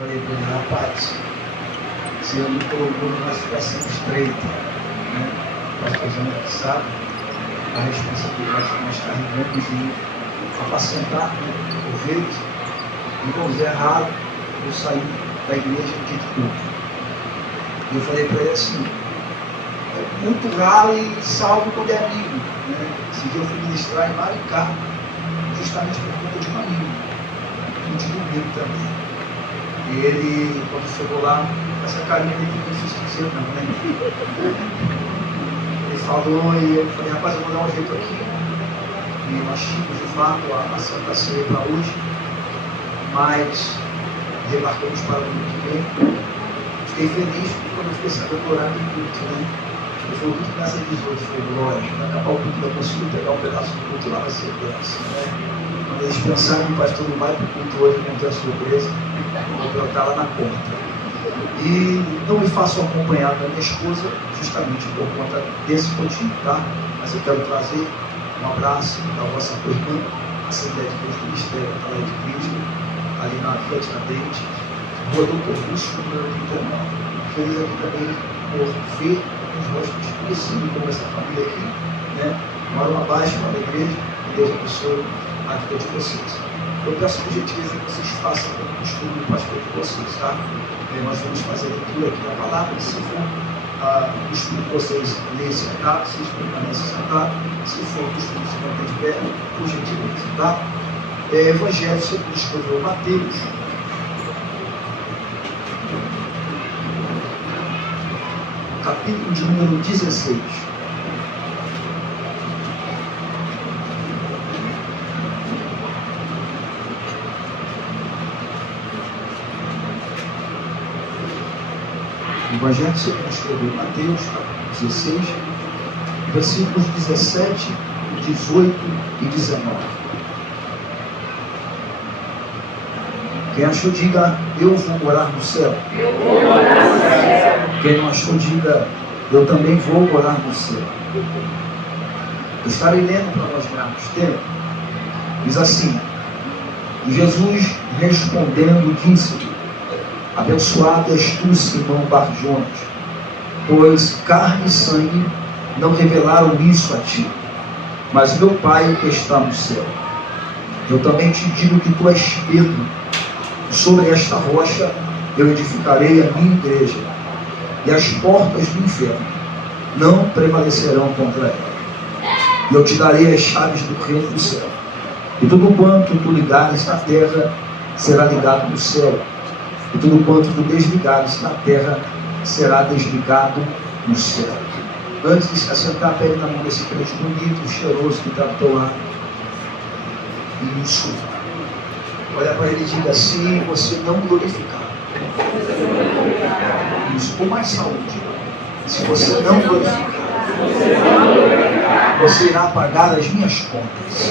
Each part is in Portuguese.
falei para ele, rapaz, o Senhor me colocou numa situação estreita, né? O pastorzão que sabe a responsabilidade que nós carregamos em apacentar, né, ovelhas. Irmãos, é raro eu sair da igreja no dia de culto. E eu falei para ele assim, é muito raro e salvo quando é amigo, né? Esse dia eu fui ministrar em Maricá, justamente por conta de um amigo, um de domingo também. E ele, quando chegou lá, essa carinha dele não se esqueceu não, né? Ele falou e eu falei, rapaz, eu vou dar um jeito aqui. E nós tínhamos de fato a Santa Ceia para hoje, mas remarcamos para o ano que vem. Fiquei feliz quando eu fiquei sabendo do horário do culto, né? Eu fui o culto nessa 18, foi glória. Vai acabar o culto, eu consigo pegar um pedaço do culto lá, vai ser bênção, né? Quando eles pensaram que o pastor não vai para o culto hoje, não tem a surpresa, eu vou colocar lá na porta. E não me faço acompanhar da minha esposa, justamente por conta desse motivo, tá? Mas eu quero trazer um abraço da vossa irmã, Assembleia de Deus do Ministério da Palavra de Cristo, ali na Vila Tiradentes, Rua Doutor Russo, número 39. Feliz aqui também por ver os rostos conhecidos como essa família aqui, né? Moram abaixo lá da igreja, que Deus abençoe a vida de vocês. Eu peço por gentileza que vocês façam como costume do pastor de vocês, tá? Nós vamos fazer a leitura aqui da palavra, se for o costume de vocês lerem sentado, vocês permanecem sentados, se for o costume de se manter de pé, por gentileza, tá? Evangelho segundo escreveu Mateus, capítulo de número 16. Evangelho segundo escreveu Mateus, capítulo 16, versículos 17, 18 e 19. Quem achou, diga, eu vou morar no céu. Eu vou morar no céu. Quem não achou, diga, eu também vou morar no céu. Eu estarei lendo para nós ganharmos tempo. Diz assim, e Jesus respondendo disse-lhe, abençoado és tu, Simão Bar-Jonas, pois carne e sangue não revelaram isso a ti, mas meu Pai que está no céu. Eu também te digo que tu és Pedro, e sobre esta rocha eu edificarei a minha igreja, e as portas do inferno não prevalecerão contra ela. E eu te darei as chaves do reino do céu, e tudo quanto tu ligares na terra será ligado no céu, e tudo quanto tu desligares na terra será desligado no céu. Antes de se assentar, pegue na mão desse crente bonito, cheiroso que está do teu lado. Isso. Olha para ele e diga assim, você não glorificar. Isso, com mais saúde. Se você não glorificar, você irá pagar as minhas contas.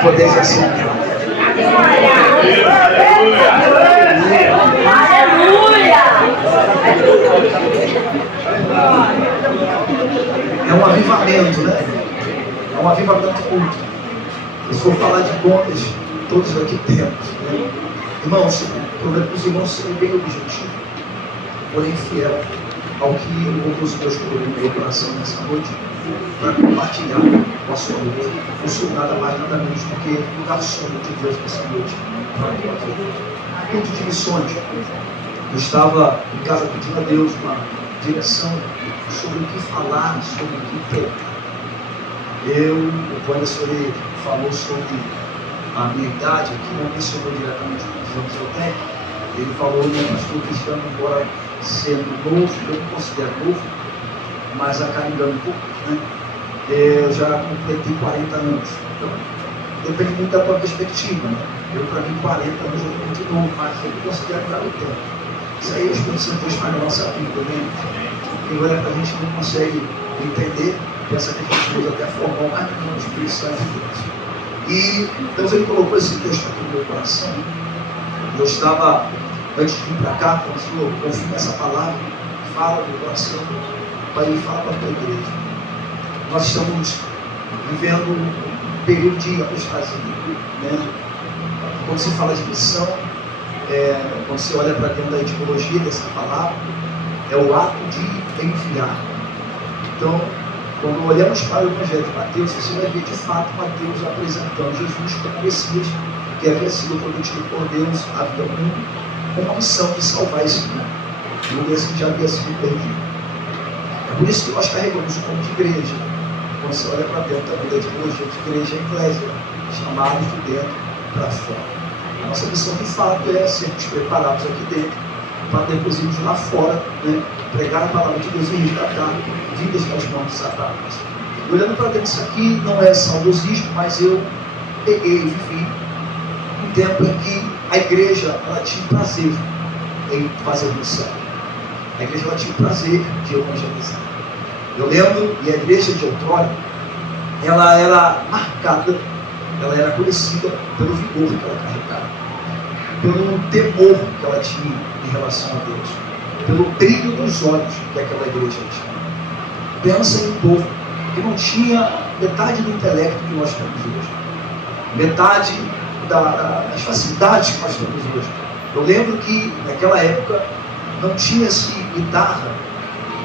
Podeis assentar. Aleluia! É um avivamento, né? É um avivamento culto. Eu for falar de contas, todos aqui temos, né? Irmãos, o problema dos irmãos serem bem objetivo, porém fiel ao que o Deus colocou no meu coração nessa noite, para compartilhar com a sua vida. Eu sou nada mais, nada menos do que o garçom de Deus nessa noite. Culto de missões. Eu estava em casa pedindo a Deus uma direção sobre o que falar, sobre o que pregar. O Anderson falou sobre a minha idade, aqui não mencionou diretamente quantos anos eu tenho. Ele falou, meu pastor Cristiano, embora sendo novo, eu me considero novo, mas acarregando um pouco, né? Eu já completei 40 anos. Então, depende muito da tua perspectiva, né? Para mim, 40 anos é muito novo, mas eu me considero para o tempo. Isso aí é o Espírito Santo faz na nossa vida, né? Tem hora que a gente não consegue entender, pensa que a gente usa até formal, mas não, o Espírito Santo de Deus. E Deus ele colocou esse texto aqui no meu coração. Eu estava, antes de vir para cá, falando, Senhor, confia essa palavra, fala do coração, para ele falar para a tua igreja. Nós estamos vivendo um período de apostasia, né? quando se fala de missão, quando você olha para dentro da etimologia dessa palavra, é o ato de enviar. Então, quando olhamos para o Evangelho de Mateus, você vai ver de fato Mateus apresentando Jesus como Messias, que havia sido prometido por Deus à vida do mundo, com uma missão de salvar esse mundo. E o Messias já havia sido perdido. É por isso que nós carregamos o nome de igreja. Quando você olha para dentro da vida de igreja é eclésia, chamados de dentro para fora. A nossa missão de fato é sermos preparados aqui dentro, para depois irmos lá fora, né, pregar a palavra de Deus e resgatar vidas das mãos de Satanás. Olhando para dentro disso aqui, não é saudosismo, mas eu vivi um tempo em que a igreja ela tinha prazer em fazer missão. A igreja ela tinha prazer de evangelizar. Eu lembro, e a igreja de outrora, ela era marcada, ela era conhecida pelo vigor que ela carregava, pelo temor que ela tinha em relação a Deus, pelo brilho dos olhos que aquela igreja tinha. Pensa em um povo que não tinha metade do intelecto que nós temos hoje, metade das facilidades que nós temos hoje. Eu lembro que naquela época não tinha-se guitarra,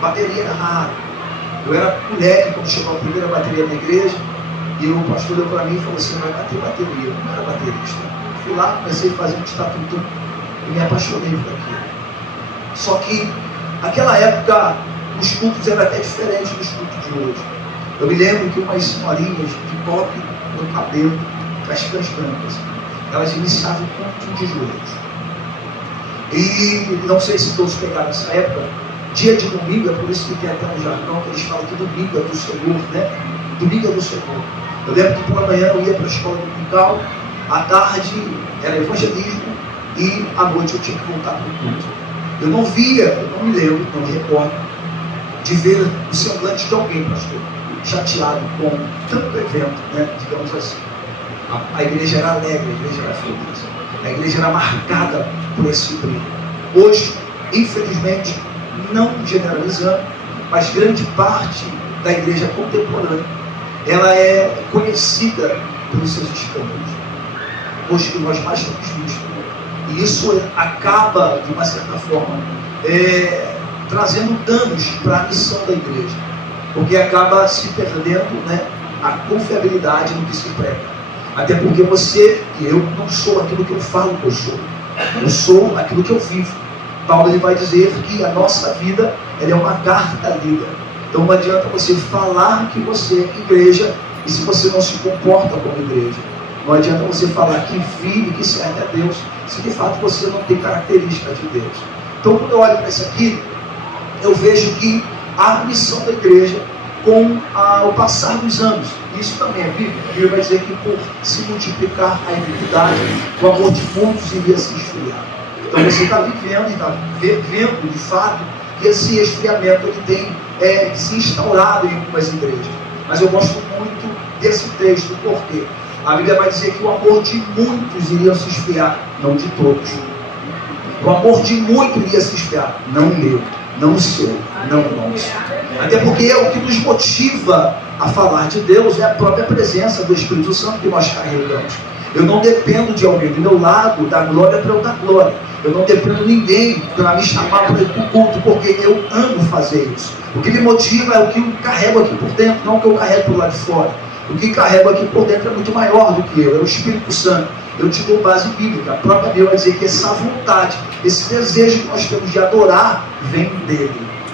bateria era rara. Eu era moleque quando chegou a primeira bateria na igreja, e o pastor olhou para mim e falou assim: vai bater bateria. Eu não era baterista. Fui lá, comecei a fazer um estatuto e me apaixonei por aquilo. Só que naquela época os cultos eram até diferentes dos cultos de hoje. Eu me lembro que umas senhorinhas de coque no cabelo, castanhas brancas, elas iniciavam o culto de joelhos. E não sei se todos pegaram essa época, dia de domingo, é por isso que tem até um jargão que eles falam que domingo é do Senhor, né? Domingo é do Senhor. Eu lembro que pela manhã eu ia para a escola dominical, à tarde era evangelismo e à noite eu tinha que voltar para o culto. Eu não me lembro, não me recordo, de ver o semblante de alguém, pastor, chateado com tanto evento, né? Digamos assim. A igreja era alegre, a igreja era feliz, a igreja era marcada por esse brilho. Hoje, infelizmente, não generalizando, mas grande parte da igreja contemporânea, ela é conhecida pelos seus escândalos. Hoje que nós mais temos visto. E isso acaba, de uma certa forma, trazendo danos para a missão da igreja. Porque acaba se perdendo, né, a confiabilidade no que se prega. Até porque você e eu não sou aquilo que eu falo que eu sou. Eu sou aquilo que eu vivo. Paulo ele vai dizer que a nossa vida ela é uma carta lida. Então não adianta você falar que você é igreja e se você não se comporta como igreja. Não adianta você falar que vive, que serve a Deus, se de fato você não tem características de Deus. Então quando eu olho para isso aqui, eu vejo que há a missão da igreja com o passar dos anos. Isso também é bíblico. A Bíblia vai dizer que por se multiplicar a iniquidade, o amor de muitos iria se esfriar. Então você está vivendo e está vendo de fato que esse esfriamento ele tem se instaurado em algumas igrejas. Mas eu gosto muito desse texto, porque a Bíblia vai dizer que o amor de muitos iria se esfriar, não de todos. O amor de muitos iria se esfriar, não o meu, não o seu, não o nosso. Até porque o que nos motiva a falar de Deus é a própria presença do Espírito Santo que nós carregamos. Eu não dependo de alguém do meu lado, da glória para eu dar glória. Eu não dependo de ninguém para me chamar para o culto, porque eu amo fazer isso. O que me motiva é o que eu carrego aqui por dentro, não o que eu carrego por lá de fora. O que carrego aqui por dentro é muito maior do que eu, é o Espírito Santo. Eu te dou base bíblica. A própria Bíblia vai dizer que essa vontade, esse desejo que nós temos de adorar, vem dele.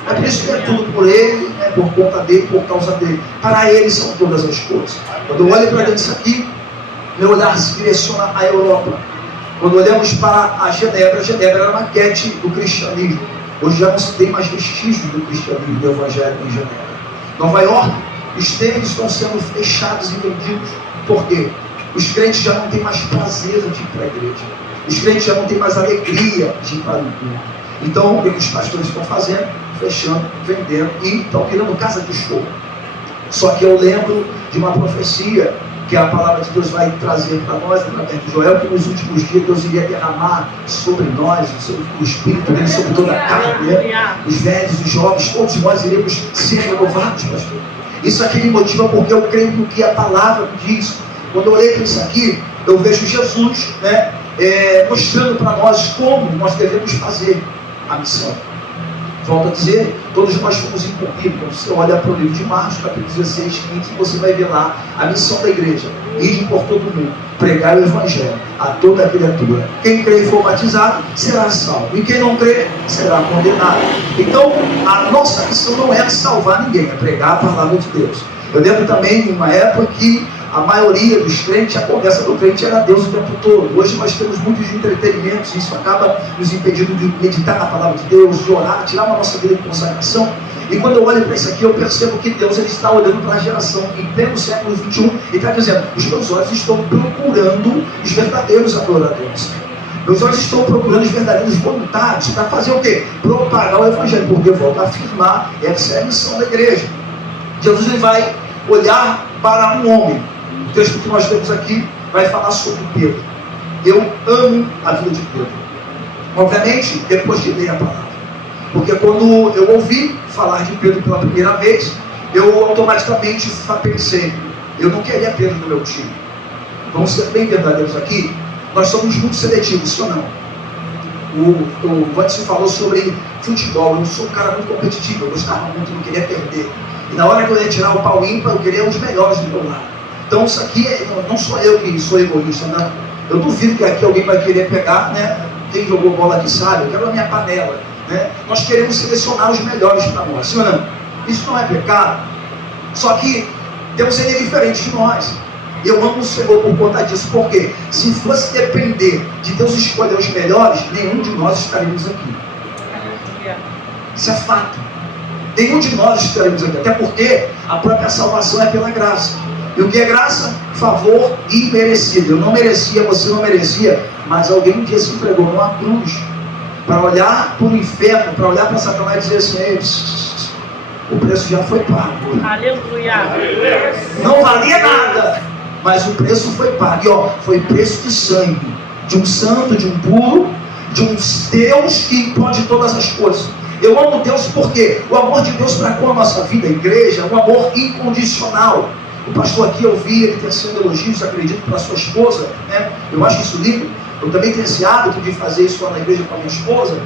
É por isso que é tudo por ele, por conta dele, por causa dele. Para ele são todas as coisas. Quando eu olho para dentro disso aqui, meu olhar se direciona à Europa. Quando olhamos para a Genebra era a maquete do cristianismo. Hoje já não se tem mais vestígios do cristianismo, do evangelho em Genebra. Nova York, os templos estão sendo fechados e vendidos. Por quê? Os crentes já não têm mais prazer de ir para a igreja. Os crentes já não têm mais alegria de ir para o culto. Então, o que os pastores estão fazendo? Fechando, vendendo e estão virando casa de show. Só que eu lembro de uma profecia que a palavra de Deus vai trazer para nós, através de Joel, que nos últimos dias Deus iria derramar sobre nós, sobre o Espírito dele, sobre toda a carne, os velhos, os jovens, todos nós iremos ser renovados, pastor. Isso aqui me motiva porque eu creio no que a palavra me diz. Quando eu olhei para isso aqui, eu vejo Jesus, mostrando para nós como nós devemos fazer a missão. Volto a dizer, todos nós fomos incumbidos. Quando você olha para o livro de Marcos, capítulo 16, 15, você vai ver lá a missão da igreja: ide por todo mundo, pregar o evangelho a toda criatura. Quem crê e for batizado será salvo, e quem não crê será condenado. Então, a nossa missão não é salvar ninguém, é pregar a palavra de Deus. Eu lembro também de uma época que a maioria dos crentes, a conversa do crente era Deus o tempo todo. Hoje nós temos muitos entretenimentos, e isso acaba nos impedindo de meditar na palavra de Deus, de orar, tirar uma nossa vida de consagração. E quando eu olho para isso aqui, eu percebo que Deus ele está olhando para a geração em pleno século XXI e está dizendo: os meus olhos estão procurando os verdadeiros adoradores. Meus olhos estão procurando os verdadeiros voluntários para fazer o quê? Propagar o evangelho, porque volto a afirmar, essa é a missão da igreja. Jesus ele vai olhar para um homem. O texto que nós temos aqui vai falar sobre Pedro. Eu amo a vida de Pedro. Obviamente, depois de ler a palavra. Porque quando eu ouvi falar de Pedro pela primeira vez, eu automaticamente pensei: eu não queria Pedro no meu time. Vamos ser bem verdadeiros aqui. Nós somos muito seletivos, sim ou não? O Vanderson falou sobre futebol. Eu sou um cara muito competitivo, eu gostava muito, não queria perder. E na hora que eu ia tirar o pau ímpar, eu queria os melhores do meu lado. Então isso aqui, não sou eu que sou egoísta, não. Eu duvido que aqui alguém vai querer pegar, né? Quem jogou bola aqui sabe, eu quero a minha panela, né? Nós queremos selecionar os melhores para nós, sim ou não? Isso não é pecado. Só que Deus ele é diferente de nós. Eu amo o Senhor por conta disso, porque se fosse depender de Deus escolher os melhores, nenhum de nós estaríamos aqui. Isso é fato. Nenhum de nós estaremos aqui, até porque a própria salvação é pela graça. E o que é graça? Favor imerecido. Eu não merecia, você não merecia, mas alguém um dia se entregou numa cruz para olhar para o inferno, para olhar para Satanás e dizer assim: ei, o preço já foi pago. Aleluia. Não valia nada, mas o preço foi pago. E ó, foi preço de sangue, de um santo, de um puro, de um Deus que pode todas as coisas. Eu amo Deus porque o amor de Deus para com a nossa vida, a igreja, é um amor incondicional. O pastor aqui, eu vi ele tecendo elogios, acredito, para a sua esposa, né? Eu acho isso lindo. Eu também tenho esse hábito de fazer isso lá na igreja com a minha esposa.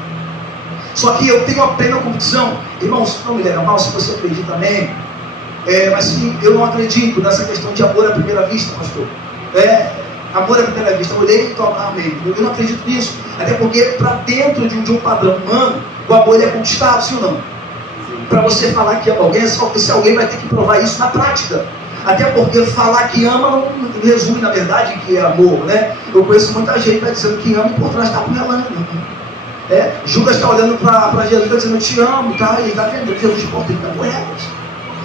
Só que eu tenho a plena convicção, irmãos, não me leva mal se você acredita também, mas sim, eu não acredito nessa questão de amor à primeira vista, pastor. Amor à primeira vista, eu olhei e amei. Eu não acredito nisso, até porque para dentro de um padrão humano, o amor ele é conquistado, sim ou não? Para você falar que ama alguém, esse alguém vai ter que provar isso na prática. Até porque falar que ama não resume, na verdade, que é amor, né? Eu conheço muita gente que está dizendo que ama e por trás está apunhalando. Judas está olhando para Jesus e está dizendo: eu te amo, tá? E está vendo Jesus por dentro da moeda.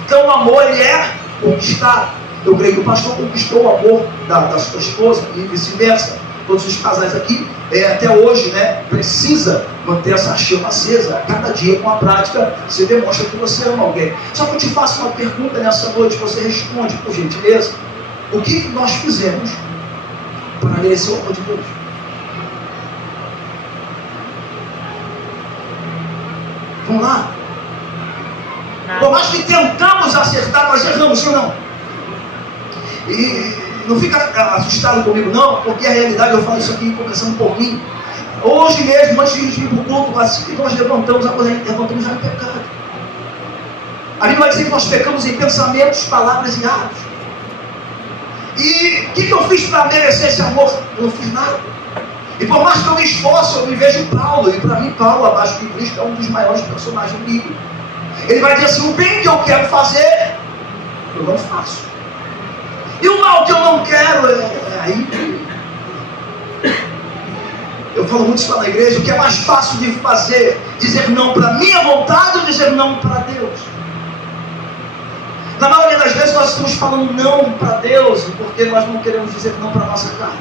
Então o amor ele é conquistado. Eu creio que o pastor conquistou o amor da sua esposa e vice-versa. Todos os casais aqui, até hoje, né, precisa manter essa chama acesa. A cada dia, com a prática, você demonstra que você ama alguém. Só que eu te faço uma pergunta nessa noite, você responde, por gentileza. O que nós fizemos para merecer o amor de Deus? Vamos lá? Por mais que tentamos acertar, nós erramos, sim ou não? E não fica assustado comigo não, porque a realidade, eu falo isso aqui começando por mim. Hoje mesmo, antes de vir para o culto, assim que nós levantamos já em pecado. A Bíblia vai dizer que nós pecamos em pensamentos, palavras e atos. E o que eu fiz para merecer esse amor? Eu não fiz nada. E por mais que eu me esforço, eu me vejo Paulo. E para mim, Paulo, abaixo de Cristo, é um dos maiores personagens bíblicos. Ele vai dizer assim: o bem que eu quero fazer, eu não faço. E o mal que eu não quero, aí. Eu falo muito isso lá na igreja: o que é mais fácil de fazer? Dizer não para a minha vontade ou dizer não para Deus? Na maioria das vezes nós estamos falando não para Deus porque nós não queremos dizer não para a nossa carne.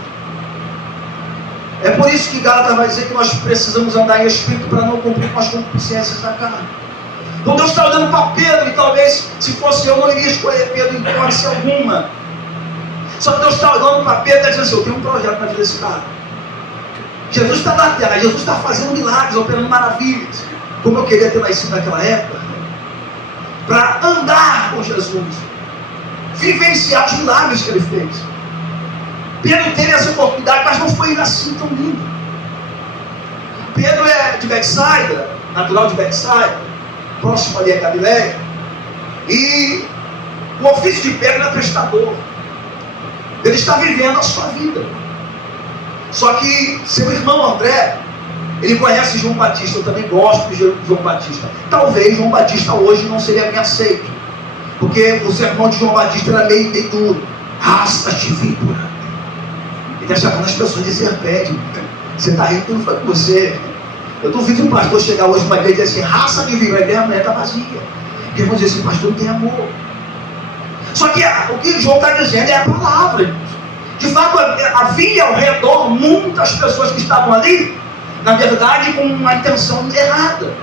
É por isso que Gálatas vai dizer que nós precisamos andar em espírito para não cumprir com as concupiscências da carne. Então Deus está olhando para Pedro, e talvez se fosse eu não iria escolher Pedro em hipótese alguma. Só que Deus está olhando para Pedro e está dizendo assim: eu tenho um projeto na vida desse cara. Jesus está na terra, Jesus está fazendo milagres, operando maravilhas, como eu queria ter nascido naquela época, para andar com Jesus, vivenciar os milagres que ele fez. Pedro teve essa oportunidade, mas não foi assim tão lindo. Pedro é de Betsaida, natural de Betsaida, próximo ali a Galileia, e o ofício de Pedro é prestador. Ele está vivendo a sua vida. Só que seu irmão André, ele conhece João Batista. Eu também gosto de João Batista. Talvez João Batista hoje não seria bem aceito, porque o sermão de João Batista era meio duro. Raça-te víbora. Ele está chamando as pessoas de serpente. Você está rindo, não foi com você. Eu duvido um pastor chegar hoje uma vez e dizer assim, raça de víbora. A ideia amanhã está vazia. Porque vão dizer assim, pastor, não tem amor. Só que o que João está dizendo é a palavra. De fato, havia ao redor muitas pessoas que estavam ali, na verdade, com uma intenção errada.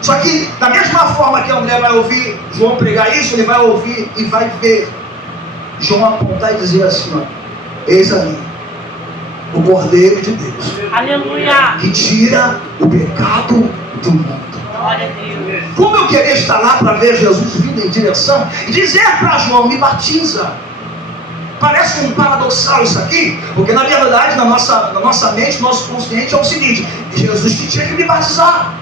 Só que, da mesma forma que André vai ouvir João pregar isso, ele vai ouvir e vai ver João apontar e dizer assim, ó, eis ali o Cordeiro de Deus, Aleluia. que tira o pecado do mundo. Glória a Deus. Como eu queria estar lá para ver Jesus vindo em direção e dizer para João, me batiza. Parece um paradoxal isso aqui, porque na verdade na nossa mente, nosso consciente é o seguinte, Jesus que tinha que me batizar.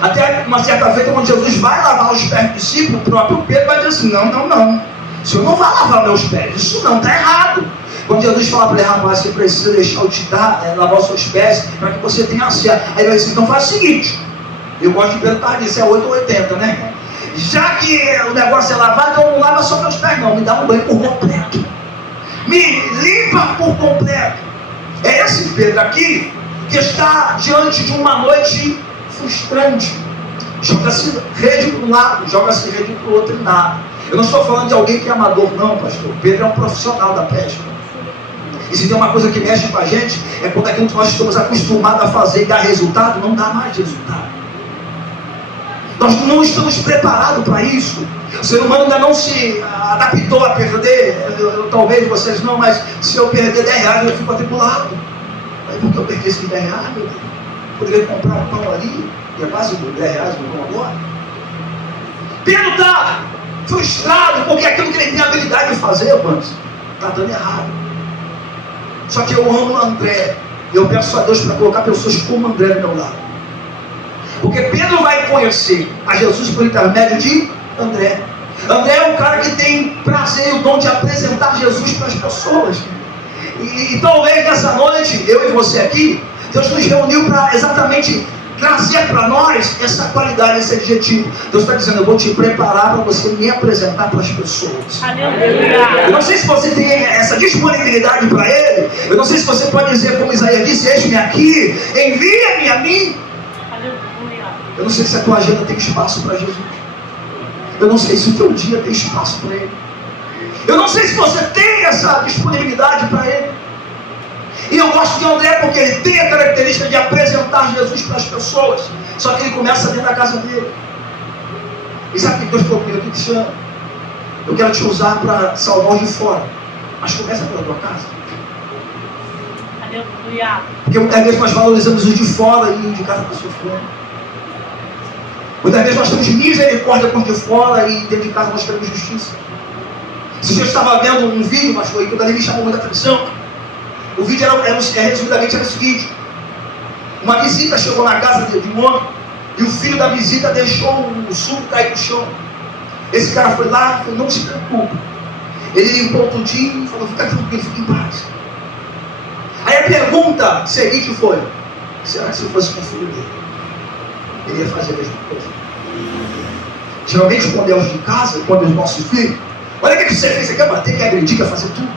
Até uma certa vez, quando Jesus vai lavar os pés do discípulo, o próprio Pedro vai dizer assim, não, o Senhor não vai lavar meus pés, isso não, está errado. Quando Jesus fala para ele, rapaz, você precisa deixar eu te dar, lavar os seus pés, para que você tenha acesso. Aí ele vai dizer, então faz o seguinte, eu gosto de perguntar disso, é 8 ou 80, né? Já que o negócio é lavar, então não lava só meus pés não, me dá um banho por completo. Me limpa por completo. É esse Pedro aqui que está diante de uma noite frustrante. Joga-se rede para um lado, joga-se rede para o outro e nada. Eu não estou falando de alguém que é amador, não, pastor. Pedro é um profissional da pesca. E se tem uma coisa que mexe com a gente, é quando aquilo que nós estamos acostumados a fazer e dar resultado, não dá mais resultado. Nós não estamos preparados para isso. O ser humano ainda não se adaptou a perder. Talvez vocês não, mas se eu perder 10 reais, eu fico atribulado. Aí porque eu perdi esses 10 reais, eu poderia comprar um pão ali, e é quase 10 reais no pão agora. Pedro está frustrado, porque aquilo que ele tem a habilidade de fazer, irmãos, está dando errado. Só que eu amo André. Eu peço a Deus para colocar pessoas como André do meu lado. Porque Pedro vai conhecer a Jesus por intermédio de André. André é um cara que tem prazer e o dom de apresentar Jesus para as pessoas. E talvez nessa noite, eu e você aqui, Deus nos reuniu para exatamente trazer para nós essa qualidade, esse adjetivo. Deus está dizendo, eu vou te preparar para você me apresentar para as pessoas. Aleluia. Eu não sei se você tem essa disponibilidade para Ele. Eu não sei se você pode dizer como Isaías disse, eis-me aqui, envia-me a mim. Aleluia. Eu não sei se a tua agenda tem espaço para Jesus. Eu não sei se o teu dia tem espaço para Ele. Eu não sei se você tem essa disponibilidade para Ele. E eu gosto de André porque ele tem a característica de apresentar Jesus para as pessoas. Só que ele começa dentro da casa dele. E sabe o que Deus falou comigo aqui, Cristiano? Eu quero te usar para salvar os de fora. Mas começa pela tua casa. Aleluia. Porque muitas vezes nós valorizamos os de fora e de casa está sofrendo. Muitas vezes nós temos misericórdia com os de fora e dentro de casa nós temos justiça. Se eu estava vendo um vídeo, mas foi aquilo ali me chamou muita atenção. O vídeo resumidamente era o seguinte: uma visita chegou na casa de um homem e o filho da visita deixou o suco cair no chão. Esse cara foi lá e falou, não se preocupe. Ele limpou tudinho e falou, fica tranquilo, fica em paz. Aí a pergunta seguinte foi, será que se eu fosse com o filho dele, ele ia fazer a mesma coisa? Geralmente quando é os de casa, quando é os nossos filhos, olha o que você fez, você quer bater, quer agredir, quer fazer tudo.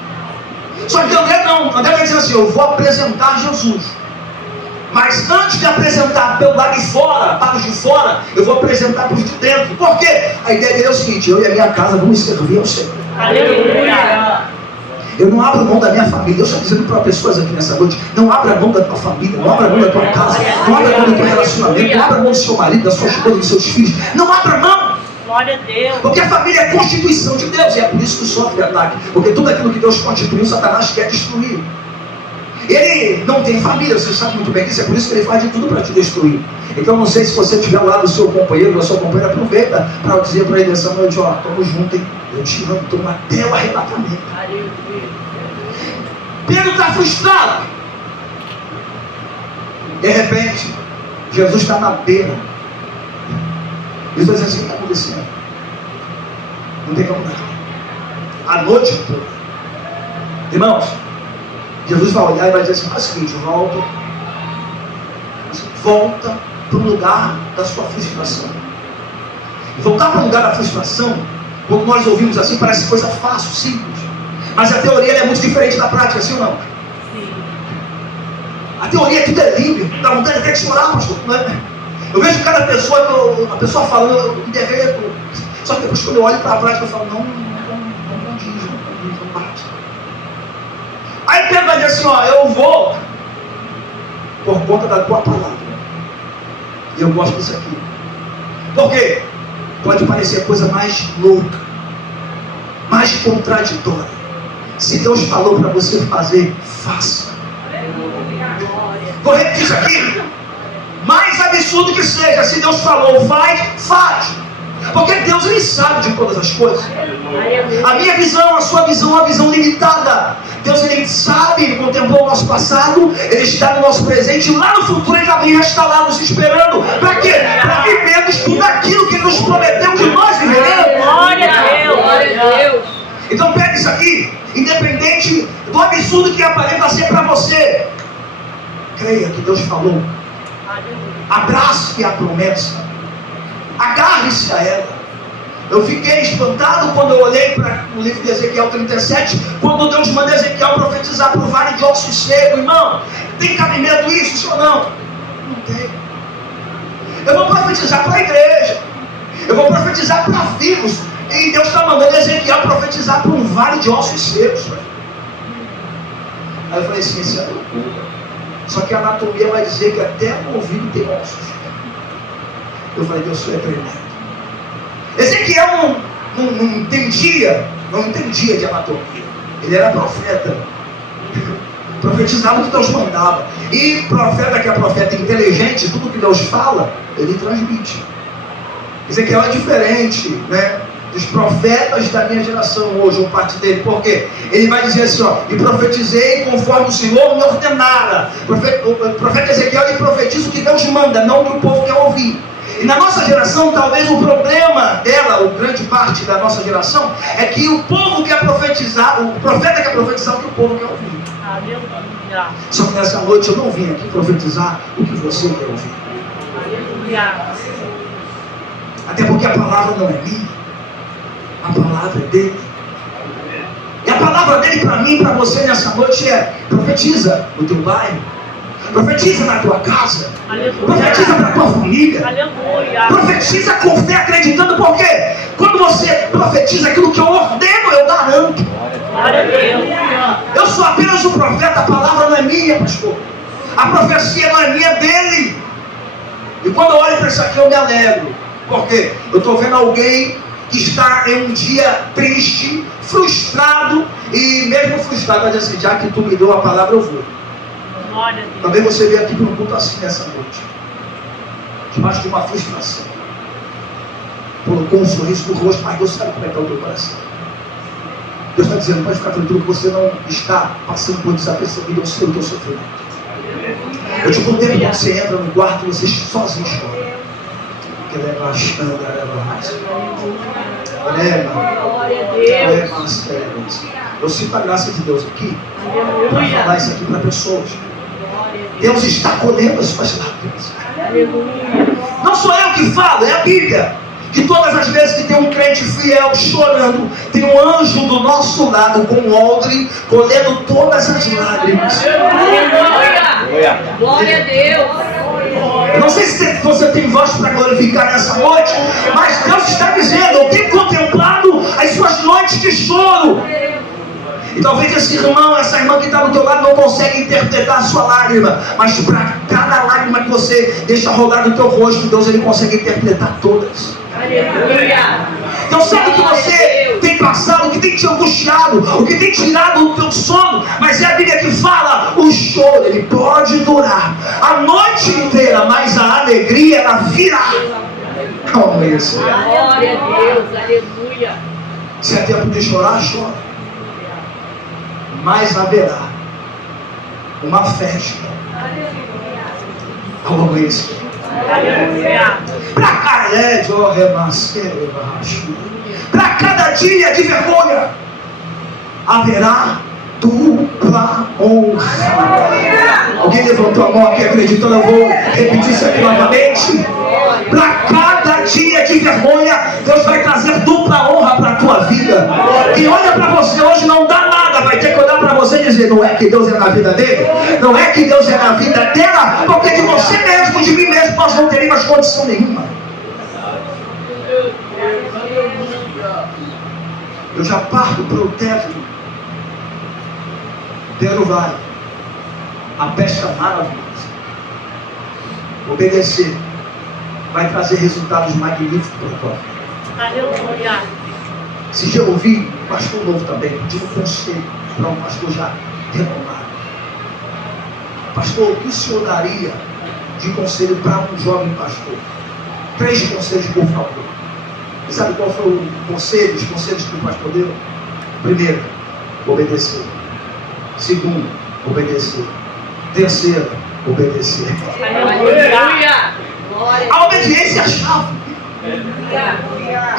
Só que André não, André vai dizer assim, eu vou apresentar Jesus. Mas antes de apresentar pelo lado de fora, para os de fora, eu vou apresentar para os de dentro. Por quê? A ideia dele é o seguinte, eu e a minha casa vamos servir ao Senhor. Aleluia. Eu não abro mão da minha família. Eu estou dizendo para pessoas aqui nessa noite, não abra mão da tua família, não abra mão da tua casa, não abra mão do teu relacionamento, não abra mão do seu marido, da sua esposa, dos seus filhos. Não abra mão. Glória a Deus. Porque a família é a constituição de Deus, e é por isso que sofre ataque. Porque tudo aquilo que Deus constituiu, Satanás quer destruir. Ele não tem família, você sabe muito bem disso, é por isso que ele faz de tudo para te destruir. Então não sei se você estiver ao lado do seu companheiro, da sua companheira, aproveita para dizer para ele essa noite, ó, estamos juntos, hein? Eu te amo, estou até o arrebatamento. Pedro está frustrado. De repente, Jesus está na beira. E os dois dizem assim: o que está acontecendo? Não tem como não. A noite toda. Irmãos, Jesus vai olhar e vai dizer assim: faz o seguinte, volta para o lugar da sua frustração. Voltar para o lugar da frustração, quando nós ouvimos assim, parece coisa fácil, simples. Mas a teoria é muito diferente da prática, sim ou não? Sim. A teoria tudo é livre, dá vontade até de chorar, pastor. Não é? Eu vejo cada pessoa, a pessoa falando, eu me derreto. Só que depois quando eu olho para a prática, eu falo: não condiz, não bate. Aí Pedro vai dizer assim: ó, eu vou por conta da tua palavra. E eu gosto disso aqui. Por quê? Pode parecer a coisa mais louca, mais contraditória. Se Deus falou para você fazer, faça. Vou repetir isso aqui. Mais absurdo que seja, se Deus falou, faz. Porque Deus, Ele sabe de todas as coisas. A minha visão, a sua visão é uma visão limitada. Deus, Ele sabe, Ele contemplou o nosso passado, Ele está no nosso presente, e lá no futuro Ele também já está lá nos esperando. Para quê? Para vivermos tudo aquilo que Ele nos prometeu que nós viveremos. Glória a Deus. Glória a Deus. Então pega isso aqui, independente do absurdo que aparenta ser para você, creia que Deus falou. Abrace a promessa. Agarre-se a ela. Eu fiquei espantado quando eu olhei para o livro de Ezequiel 37, quando Deus manda Ezequiel profetizar para o vale de ossos secos. Irmão, tem cabimento isso ou não? Não tem. Eu vou profetizar para a igreja, eu vou profetizar para filhos, e Deus está mandando Ezequiel profetizar para um vale de ossos secos. Aí eu falei assim: isso é loucura. Só que a anatomia vai dizer que até o ouvido tem ossos. Eu falei: Deus, isso é tremendo. Ezequiel não entendia de anatomia. Ele era profeta. Profetizava o que Deus mandava. E profeta que é profeta inteligente, tudo que Deus fala, ele transmite. Ezequiel é diferente, né, dos profetas da minha geração hoje, ou parte dele. Por quê? Ele vai dizer assim: ó, e profetizei conforme o Senhor me ordenara. O profeta Ezequiel, ele profetiza o que Deus manda, não o que o povo quer ouvir. E na nossa geração, talvez o problema dela, ou grande parte da nossa geração, é que o povo quer profetizar, o profeta quer profetizar o que o povo quer ouvir. Aleluia. Só que nessa noite eu não vim aqui profetizar o que você quer ouvir. Aleluia. Até porque a palavra não é minha, a palavra é dele. E a palavra dele para mim e para você nessa noite é: profetiza no teu bairro, profetiza na tua casa, Aleluia. profetiza para a tua família. Aleluia. Profetiza com fé, acreditando, porque quando você profetiza aquilo que eu ordeno, eu garanto. Glória a Deus. Eu sou apenas um profeta, a palavra não é minha, pastor. A profecia não é minha, é dele. E quando eu olho para isso aqui, eu me alegro. Porque eu estou vendo alguém que está em um dia triste, frustrado, e mesmo frustrado, vai dizer assim: já que tu me deu a palavra, eu vou. Glória a Deus. Também você veio aqui para um culto assim nessa noite, debaixo de uma frustração, colocou um sorriso no rosto, mas Deus sabe como é que é o teu coração. Deus está dizendo: pode ficar tranquilo, que você não está passando por desapercebido, eu sei o teu sofrimento. Eu te contei quando você entra no quarto, você sozinho chora. Glória a Deus. Eu sinto a graça de Deus aqui para falar Aleluia. isso aqui para pessoas. Glória a Deus. Deus está colhendo as suas lágrimas. Aleluia. Não sou eu que falo, é a Bíblia. Que todas as vezes que tem um crente fiel chorando, tem um anjo do nosso lado com um odre colhendo todas as lágrimas. Aleluia. Glória a Deus. Eu não sei se você tem voz para glorificar nessa noite, mas Deus está dizendo: eu tenho contemplado as suas noites de choro. E talvez esse irmão, essa irmã que está do teu lado não consiga interpretar a sua lágrima, mas para cada lágrima que você deixa rolar no teu rosto, Deus, Ele consegue interpretar todas. Aleluia. Deus sabe o que você tem passado, o que tem te angustiado, o que tem tirado o teu sono, mas é a Bíblia que fala: o choro, ele pode durar a noite inteira, mas a alegria, ela virá. Como isso? Glória a Deus. Aleluia. Se é tempo de chorar, chora. Mas haverá uma festa ao amanhecer. Para cada dia de vergonha haverá dupla honra. Alguém levantou a mão aqui acreditando? Eu vou repetir isso aqui novamente. Para cada dia de vergonha, Deus vai trazer dupla honra para a tua vida. E olha para você hoje, não dá nada, vai ter que olhar para você e dizer: não é que Deus é na vida dele, não é que Deus é na vida dela, porque de você mesmo, de mim mesmo, nós não teríamos condição nenhuma. Eu já parto para o teto. Pedro vai. A pesca maravilhosa. Obedecer vai trazer resultados magníficos para a tua vida. Aleluia. Se já ouvi um pastor novo também, pedindo conselho para um pastor já renomado. Pastor, o que o senhor daria de conselho para um jovem pastor? 3 conselhos, por favor. E sabe qual foi o conselho, os conselhos que o pastor deu? Primeiro, obedecer. Segundo, obedecer. Terceiro, obedecer. Aleluia. A obediência é a chave.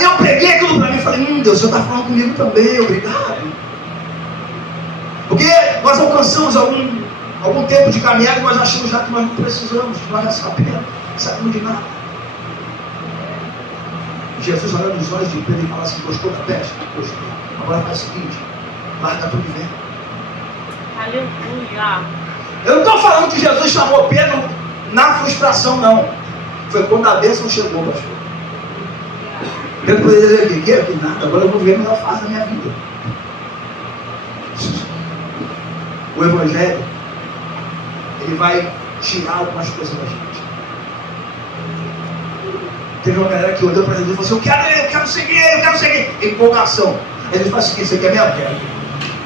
Eu peguei aquilo para mim e falei: Deus, o Senhor está falando comigo também, obrigado. Porque nós alcançamos algum tempo de caminhada e nós achamos já que nós não precisamos, que nós já sabemos de nada. Jesus olhando nos olhos de Pedro e fala assim: gostou da pesca? Gostei. Agora faz o seguinte: larga tudo e vem. Aleluia. Eu não estou falando que Jesus chamou Pedro na frustração, não. Foi quando a bênção chegou, pastor. Pedro poderia dizer: que nada, agora eu vou viver a melhor fase da minha vida. O Evangelho, ele vai tirar algumas coisas da gente. Teve uma galera que olhou para Jesus e falou assim: eu quero seguir. Empolgação. Aí ele fala assim: você quer mesmo? Quero.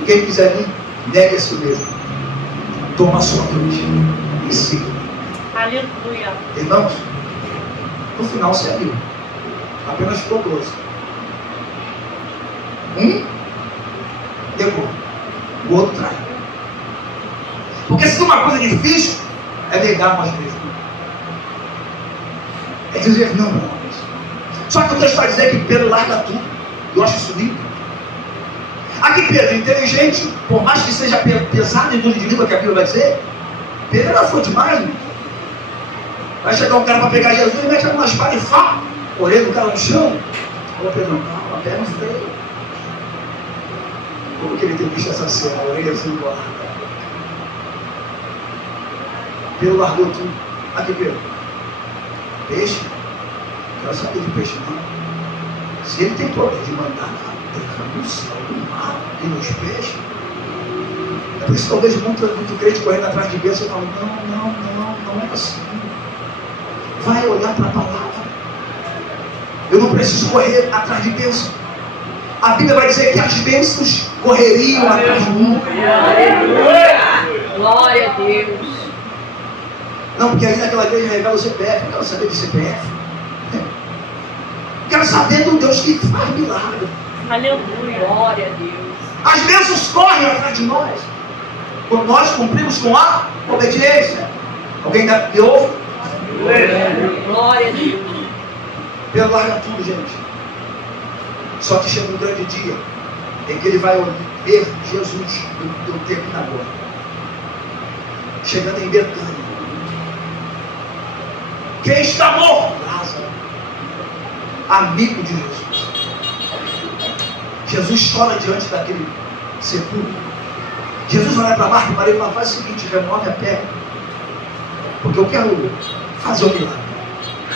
Quem quiser vir, negue a si mesmo. Toma a sua cruz e siga. Aleluia. Irmãos, no final você viu. Apenas ficou 12. Levou. O outro trai. Porque se uma coisa difícil é negar nós mesmos. É dizer não para nós. Só que o texto vai dizer que Pedro larga tudo. Eu acho isso lindo. Aqui Pedro, inteligente, por mais que seja pesado em tudo de língua que a Bíblia vai dizer, Pedro era foi demais, irmão. Vai chegar um cara para pegar Jesus e mete uma espada e fá, orelha do cara no chão. Ô Pedro, calma, pega no freio. Como que ele tem visto essa cena, a orelha assim do ar? Pedro largou tudo. Aqui Pedro, peixe? Não quero saber de peixe não. Se ele tem poder de mandar no céu, no mar e nos peixes, é por isso que eu vejo muito crente correndo atrás de bênção e falando: não é assim. Vai olhar para a palavra. Eu não preciso correr atrás de bênção. A Bíblia vai dizer que as bênçãos correriam atrás de mim. Glória a Deus. Não, porque aí naquela igreja revela o CPF. Eu quero saber de CPF. Quero saber do Deus que faz milagre. Aleluia. Glória a Deus. As bênçãos correm atrás de nós. Quando nós cumprimos com a obediência. Alguém me ouve? Glória a Deus. Pedro larga tudo, gente. Só que chega um grande dia em que ele vai ver Jesus no tempo da glória. Chegando em Betânia. Quem está morto? Lázaro. Amigo de Jesus. Jesus chora diante daquele sepulcro. Jesus olha para Marta e Maria e fala: faz o seguinte, remove a pedra, porque eu quero fazer um milagre.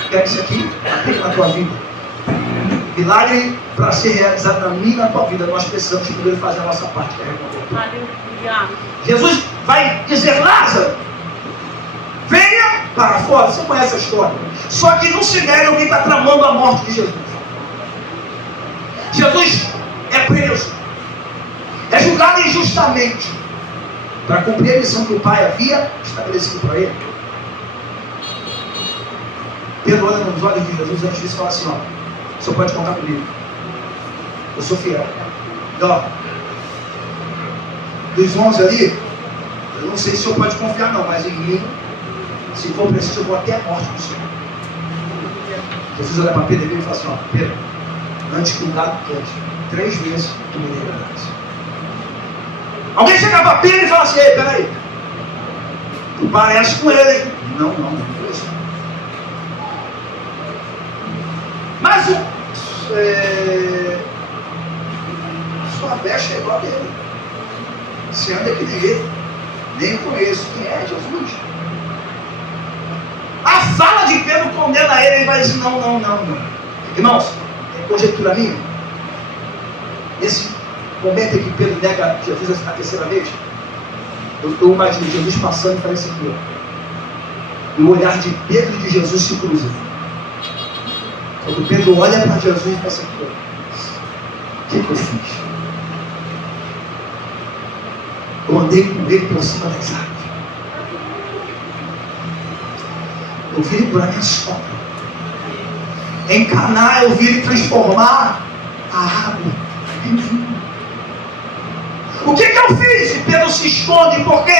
Quero que isso aqui aplique na tua vida. Milagre para ser realizado na minha e na tua vida, nós precisamos primeiro fazer a nossa parte, que é remover. Aleluia. Jesus vai dizer: Lázaro, venha para fora. Você conhece a história. Só que não se nega alguém está tramando a morte de Jesus. Jesus é preso, é julgado injustamente para cumprir a missão que o Pai havia estabelecido para ele. Pedro olha nos olhos de Jesus antes disso e fala assim: ó, o senhor pode contar comigo, eu sou fiel. E, ó, dos 11 ali, Eu não sei se o senhor pode confiar não, mas em mim, se for preciso, eu vou até a morte do senhor. Jesus olha para Pedro e fala assim, ó, Pedro, antes que o gado cante, 3 vezes tu me negarás. Alguém chega para Pedro e fala assim, ei, peraí, tu parece com ele, hein? Não foi isso. Mas sua veste é igual a dele. Você anda daquele jeito. Nem conheço quem é Jesus. A fala de Pedro condena ele e vai dizer, não. Irmãos, é conjectura minha. Nesse momento em que Pedro nega Jesus a terceira vez, eu imagino Jesus passando e faz isso aqui, ó. E o olhar de Pedro e de Jesus se cruzam. Quando Pedro olha para Jesus e pensa aqui, o que eu fiz? Eu andei com ele por cima das águas. Eu vi ele por aqui sombra. Em Caná eu vi ele transformar a água em vinho. O que eu fiz? E Pedro se esconde porque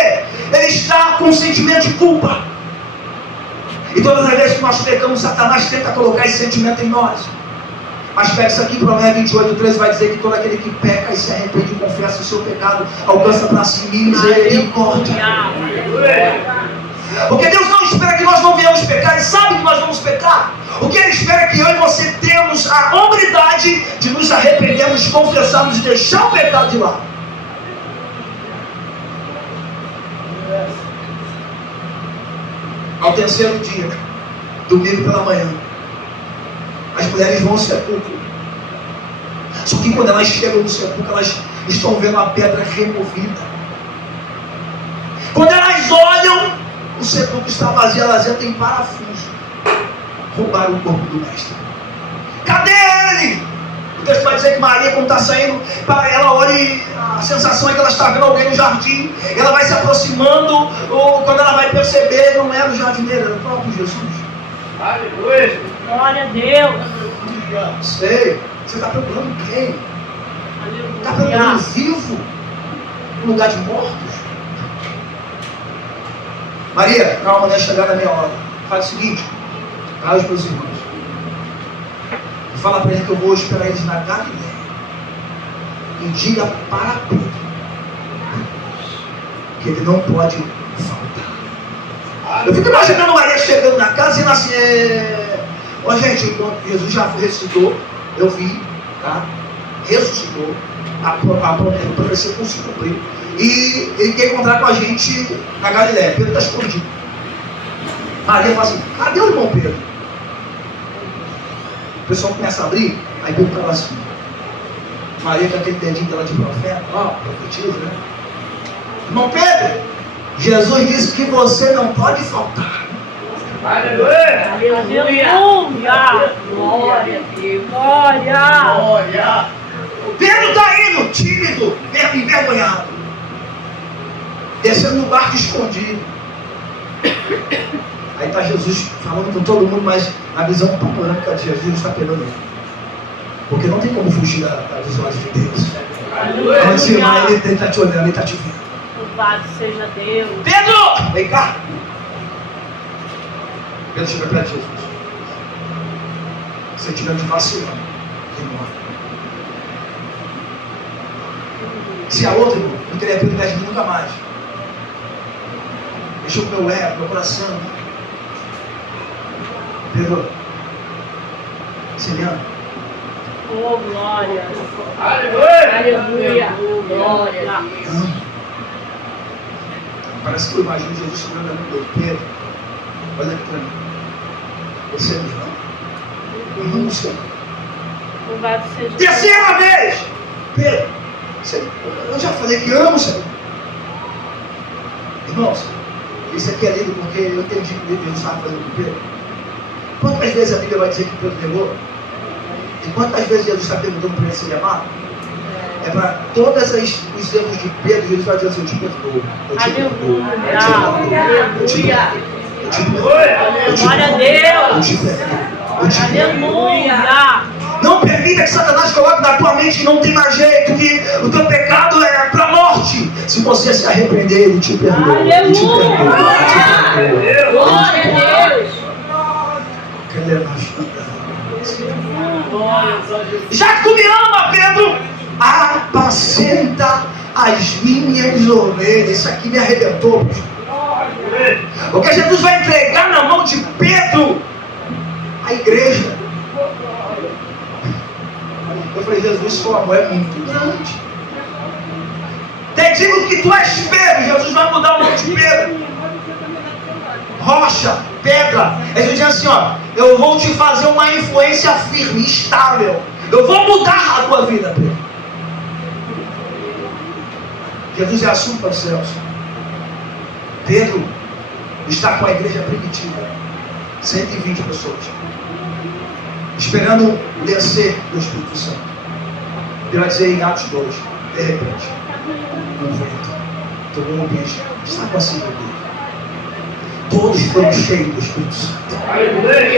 ele está com um sentimento de culpa. E todas as vezes que nós pecamos, Satanás tenta colocar esse sentimento em nós. Mas pega isso aqui, Provérbios 28:13 vai dizer que todo aquele que peca e se arrepende e confessa o seu pecado, alcança para si misericórdia. Porque Deus não espera que nós não venhamos pecar, Ele sabe que nós vamos pecar. O que Ele espera é que eu e você temos a hombridade de nos arrependermos, confessarmos e deixar o pecado de lado. Ao terceiro dia, domingo pela manhã, as mulheres vão ao sepulcro. Só que quando elas chegam no sepulcro, elas estão vendo a pedra removida. Quando elas olham, o sepulcro está vazio, elas entram em parafuso. Roubaram o corpo do mestre. Cadê ele? O texto vai dizer que Maria, quando está saindo, ela olha e a sensação é que ela está vendo alguém no jardim. Ela vai se aproximando, ou quando ela vai perceber, não era o jardineiro, era o próprio Jesus. Aleluia! Glória a Deus! Sei, você está procurando quem? Está procurando vivo no lugar de mortos? Maria, calma, não é chegar na minha hora. Faz o seguinte, vai os meus irmãos e fala para ele que eu vou esperar eles na Galileia. E diga para Pedro que ele não pode faltar. Eu fico imaginando Maria chegando na casa e dizendo assim, ó gente, Jesus já ressuscitou, eu vi, tá? Ressuscitou, a profecia não se cumpriu. E ele quer encontrar com a gente na Galileia. Pedro está escondido. Maria fala assim, cadê o irmão Pedro? O pessoal começa a abrir, aí Pedro estava assim. Maria com aquele dedinho dela de profeta, profetiza, né? Irmão Pedro, Jesus disse que você não pode faltar. Aleluia! Aleluia! Glória a Deus! Glória! Pedro está indo, tímido, envergonhado, descendo no barco escondido. Aí está Jesus falando com todo mundo, mas a visão panorâmica de Jesus está pegando ele. Porque não tem como fugir dos olhos de Deus. Antes de ir, ele está te olhando, ele está te vendo. Louvado seja Deus. Pedro, vem cá. Pedro chega perto de Jesus. Se estiver de vacilando, ele morre. Se a outra, irmão, não teria Pedro 10 mil nunca mais. Mexeu com meu ego, meu coração. Pedro, você me ama? Oh, glória! Aleluia! Aleluia! Glória a Deus! Parece que eu imagino Jesus segurando a mão dele. Pedro, olha aqui para mim. Você me ama? Eu não sei. Louvado seja Terceira vez! Pedro, eu já falei que amo, Senhor. Irmãos, isso aqui é lindo porque eu entendi que Deus estava fazendo com Pedro. Quantas vezes a Bíblia vai dizer que Pedro negou? E quantas vezes Jesus está perguntando para ele se ele amar? É para todos os erros de Pedro, Jesus vai dizer assim, eu te perdoo. Eu te perdoo. Eu te perdoo. Eu te perdoo. Glória a Deus! Eu te perdoo. Eu te perdoo. Aleluia! Não permita que Satanás coloque na tua mente que não tem mais jeito, que o teu pecado é para a morte. Se você se arrepender, Ele te perdoa. Ele te perdoa. Ele te perdoa. Glória a Deus. Já que tu me ama, Pedro, apacenta as minhas ovelhas. Isso aqui me arrebentou. Porque Jesus vai entregar na mão de Pedro a igreja. Eu falei, Jesus, seu amor é muito grande. Te digo que tu és Pedro. Jesus vai mudar o nome de Pedro. Rocha, pedra. Ele diz assim, ó, eu vou te fazer uma influência firme, estável. Eu vou mudar a tua vida, Pedro. Jesus é assunto para os céus. Pedro está com a igreja primitiva, 120 pessoas, esperando o descer do Espírito Santo. Ele vai dizer em Atos 2, de repente, um vento tomou um ambiente, está com a síndrome dele. Todos foram cheios do Espírito Santo.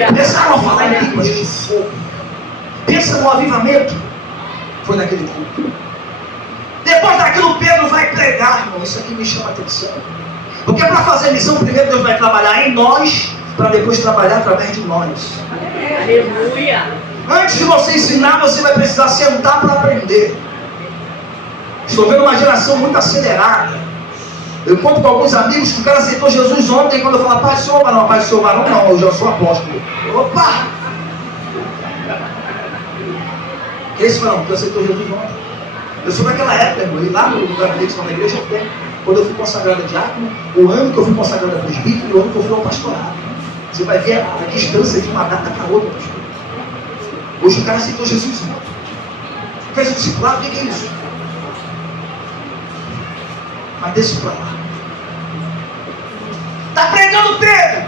Começaram a falar em línguas de fogo. Pensa no avivamento. Foi naquele culto. Depois daquilo, Pedro vai pregar, irmão. Isso aqui me chama a atenção. Porque para fazer missão, primeiro Deus vai trabalhar em nós, para depois trabalhar através de nós. Aleluia. Antes de você ensinar, você vai precisar sentar para aprender. Estou vendo uma geração muito acelerada. Eu conto com alguns amigos que o cara aceitou Jesus ontem. Quando eu falo, Pai, sou varão, Pai, sou varão, não, eu já sou apóstolo. Opa! Esse varão que aceitou Jesus ontem. Eu sou daquela época, irmão, e lá no lugar que na igreja tem. Quando eu fui consagrado a diácono, o ano que eu fui consagrado a presbítero e o ano que eu fui ao pastorado. Você vai ver a distância de uma data para outra, pastor. Hoje o cara aceitou Jesus ontem. Fez o discipulado, o que é isso? Mas deixa pra lá. Está pregando Pedro.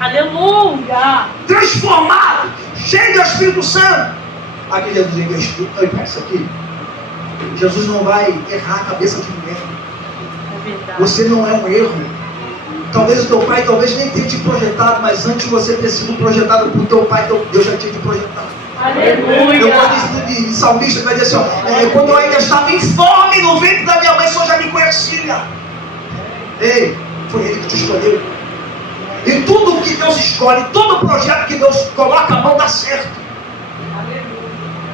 Aleluia. Transformado, cheio do Espírito Santo. Aqui Jesus investiu. Isso aqui. Jesus não vai errar a cabeça de ninguém. É verdade. Você não é um erro. Talvez o teu pai nem tenha te projetado, mas antes de você ter sido projetado por teu pai, Deus já tinha te projetado. Aleluia. Eu gosto de salmista que vai dizer assim, ó, quando eu ainda estava informe no ventre da minha mãe, o Senhor já me conhecia. Ei, foi Ele que te escolheu. E tudo que Deus escolhe, todo projeto que Deus coloca a mão dá certo.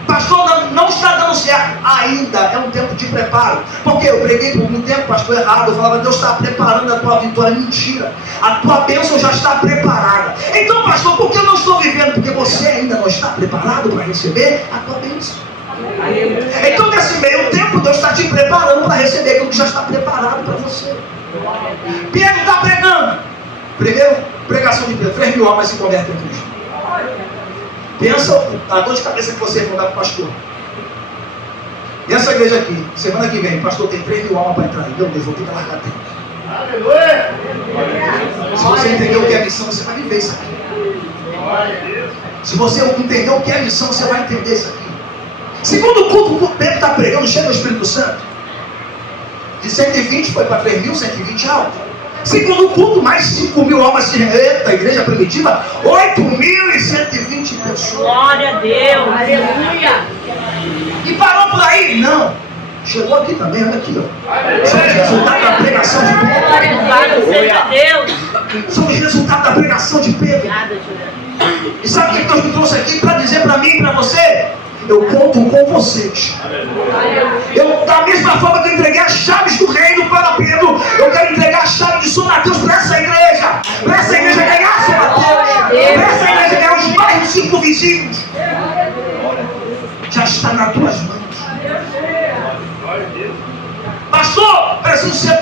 Pastor, não está dando certo ainda, é um tempo de preparo. Porque eu preguei por muito tempo, pastor, errado. Eu falava, Deus está preparando a tua vitória. Mentira, a tua bênção já está preparada. Então, pastor, por que eu não estou vivendo? Porque você ainda não está preparado para receber a tua bênção. Então, nesse meio tempo, Deus está te preparando para receber aquilo que já está preparado para você. Pedro está pregando. Primeiro, pregação de Pedro, 3.000 almas se convertem a Cristo. Pensa a dor de cabeça que você vai dar para o pastor. E essa igreja aqui, semana que vem, o pastor tem 3.000 almas para entrar. Meu Deus, vou ter que largar tempo. Aleluia! Se você entendeu o que é missão, você vai viver isso aqui. Se você entendeu o que é missão, você vai entender isso aqui. Segundo culto, o Pedro está pregando, cheio do Espírito Santo. De 120 foi para 3.000, 120 almas. Segundo culto, mais 5.000 almas. Eita, a igreja primitiva, 8.120 pessoas. Glória a Deus. Aleluia. E parou por aí? Não. Chegou aqui também, olha aqui, ó. São os resultados da pregação de Pedro. Glória seja Deus. São os resultados da pregação de Pedro. E sabe o que Deus me trouxe aqui para dizer para mim e para você? Eu conto com vocês. Eu, da mesma forma que eu entreguei as chaves do reino para Pedro, eu quero entregar as chaves de São Mateus para essa igreja. Para essa igreja ganhar São Mateus. Para essa igreja ganhar os bairros 5 vizinhos. Já está nas tuas mãos. Pastor, preciso ser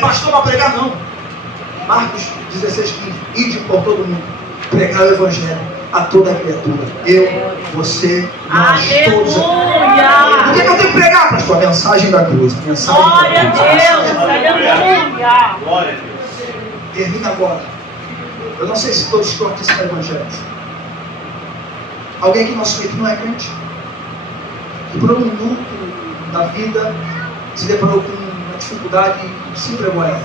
pastor para pregar, não. Marcos 16:15. Ide por todo mundo, pregar o evangelho a toda criatura. Eu, você, nós todos. O que eu tenho que pregar, pastor? A mensagem da cruz. A mensagem Glória a da cruz. Deus. Aleluia. Glória a Deus. Termina agora. Eu não sei se todos estão aqui são evangélicos. Alguém que não é crente, que por um minuto da vida se deparou com uma dificuldade e se entregou a ela.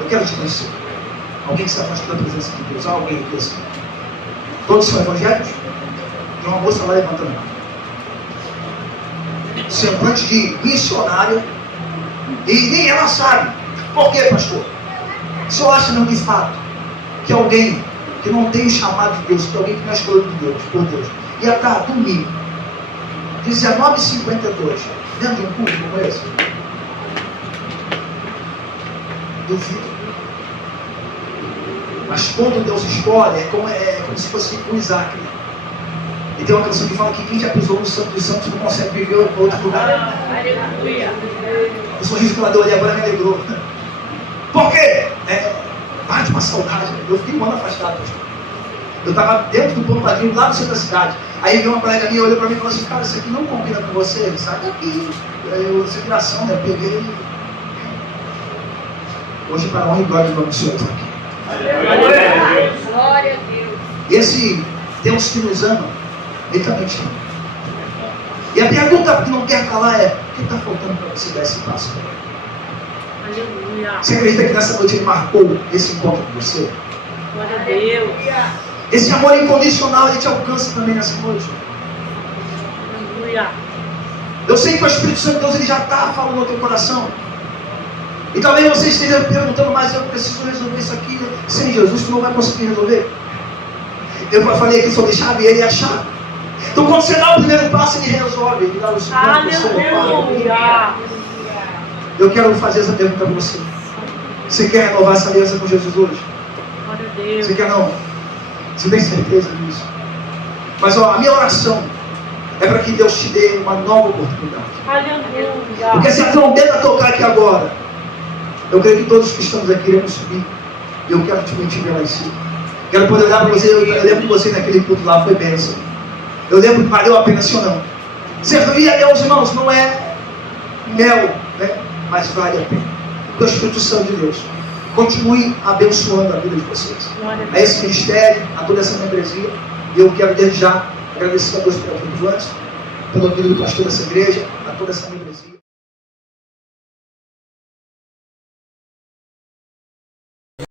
Eu quero te conhecer. Alguém que se afastou da presença de Deus. Alguém aqui assim. Todos são evangélicos? Tem uma moça lá levantando. Semblante de missionário, E nem ela sabe. Por quê, pastor? O senhor acha não de fato que alguém que não tem o chamado de Deus, que alguém que não é escolhido de Deus, por Deus, ia estar domingo, 19h52, dentro de um culto como esse? Duvido. Mas quando Deus escolhe, é como se fosse com Isaac. E tem uma canção que fala que quem já pisou no Santo dos Santos não consegue viver em outro lugar. Aleluia. O sorriso que ela deu ali agora me alegrou. Por quê? De uma saudade. Eu fiquei um ano afastado. Eu estava dentro do Pampadinho, lá no centro da cidade. Aí veio uma colega minha, olhou para mim e falou assim: cara, isso aqui não combina com você, sai daqui. Sem gração, né? Eu peguei. Hoje, para a honra e glória do nome do Senhor, estou aqui. Glória a Deus. E esse Deus que nos ama, Ele também te ama. E a pergunta que não quer calar é: o que está faltando para você dar esse passo? Aleluia. Você acredita que nessa noite Ele marcou esse encontro com você? Glória a Deus. Esse amor incondicional, Ele te alcança também nessa noite. Aleluia. Eu sei que o Espírito Santo de Deus, Ele já está falando no teu coração. E talvez você esteja perguntando: mas eu preciso resolver isso aqui. Sem Jesus, tu não vai conseguir resolver. Eu falei aqui sobre chave, Ele é a chave. Então quando você dá o primeiro passo, Ele resolve. Ele dá o segundo, o terceiro, o quarto. Eu quero fazer essa pergunta para você. Você quer renovar essa aliança com Jesus hoje? Glória a Deus. Você quer não? Você tem certeza disso? Mas a minha oração é para que Deus te dê uma nova oportunidade. Aleluia. Porque se a trombeta tocar aqui agora, eu creio que todos que estamos aqui iremos subir. E eu quero te ver lá em cima. Quero poder olhar para você. Eu lembro que você naquele culto lá foi bênção. Eu lembro que valeu a pena, sim ou não? Servir a Deus, irmãos, não é mel, né? Mas vale a pena. Porque o Espírito Santo de Deus continue abençoando a vida de vocês. A esse ministério, a toda essa membresia. E eu quero desde já agradecer a Deus pela vida do João, pela vida do pastor dessa igreja, a toda essa membresia.